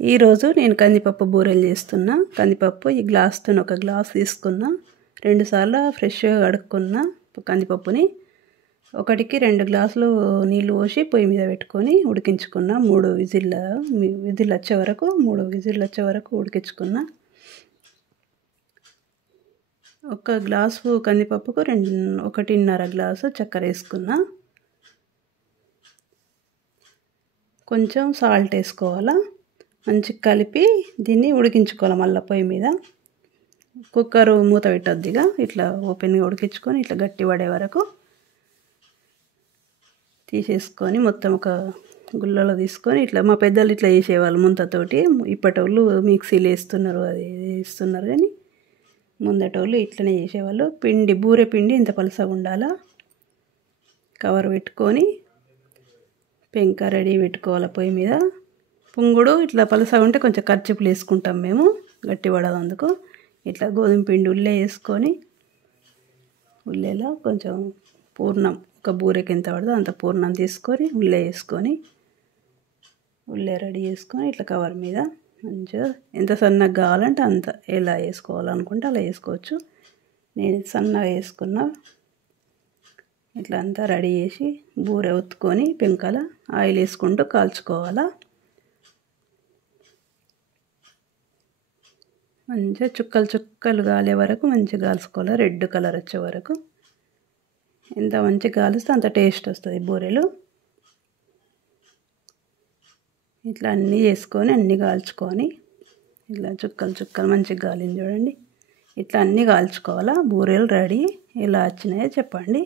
ఈరోజు నేను కందిపప్పు బూరెలు చేస్తున్నా. కందిపప్పు ఈ గ్లాస్తో ఒక గ్లాస్ తీసుకున్నా. 2 సార్లు ఫ్రెష్గా కడుక్కున్నా కందిపప్పుని. 1కి 2 గ్లాసులు నీళ్ళు పోసి పొయ్యి మీద పెట్టుకొని ఉడికించుకున్నా. 3 విజిల్ వచ్చే వరకు 3 విజిల్ వచ్చే వరకు ఉడికించుకున్నా. 1 గ్లాసు కందిపప్పుకు 1.5 గ్లాసు చక్కెర వేసుకున్నా. కొంచెం సాల్ట్ వేసుకోవాలా. మంచిగా కలిపి దీన్ని ఉడికించుకోవాలి. మళ్ళీ పొయ్యి మీద కుక్కర్ మూత పెట్టొద్దిగా, ఇట్లా ఓపెన్గా ఉడికించుకొని ఇట్లా గట్టి పడే వరకు తీసేసుకొని మొత్తం ఒక గుళ్ళలో తీసుకొని ఇట్లా మా పెద్దలు ఇట్లా చేసేవాళ్ళు ముంతతోటి. ఇప్పటోళ్ళు మిక్సీలు వేస్తున్నారు, అది వేస్తున్నారు, కానీ ముందటోళ్ళు ఇట్లనే చేసేవాళ్ళు. బూరె పిండి ఇంత పలసగా ఉండాలా. కవర్ పెట్టుకొని పెంక రెడీ పెట్టుకోవాలి పొయ్యి మీద. పుంగుడు ఇట్లా పలసగా ఉంటే కొంచెం కర్చీపులు వేసుకుంటాం మేము, గట్టి పడదు అందుకు. ఇట్లా గోధుమ పిండి ఉల్లే వేసుకొని ఉల్లేలో కొంచెం పూర్ణం, ఒక బూరెకి ఎంత పడదో అంత పూర్ణం తీసుకొని ఉల్లే వేసుకొని ఉల్లే రెడీ చేసుకొని ఇట్లా కవర్ మీద మంచిగా ఎంత సన్నగా కావాలంటే అంత ఎలా వేసుకోవాలనుకుంటే అలా వేసుకోవచ్చు. నేను సన్నగా వేసుకున్నా. ఇట్లా అంతా రెడీ చేసి బూరె ఒత్తుకొని పెంకల ఆయిల్ వేసుకుంటూ కాల్చుకోవాలా. మంచిగా చుక్కలు చుక్కలు కాలే వరకు మంచిగా కాల్చుకోవాలి. రెడ్ కలర్ వచ్చే వరకు. ఎంత మంచిగా కాలిస్తే అంత టేస్ట్ వస్తుంది బూరెలు. ఇట్లా అన్నీ చేసుకొని అన్నీ కాల్చుకొని ఇట్లా చుక్కలు చుక్కలు మంచిగా కాలింది చూడండి. ఇట్లా అన్నీ కాల్చుకోవాలా. బూరెలు రెడీ. ఎలా వచ్చినాయో చెప్పండి.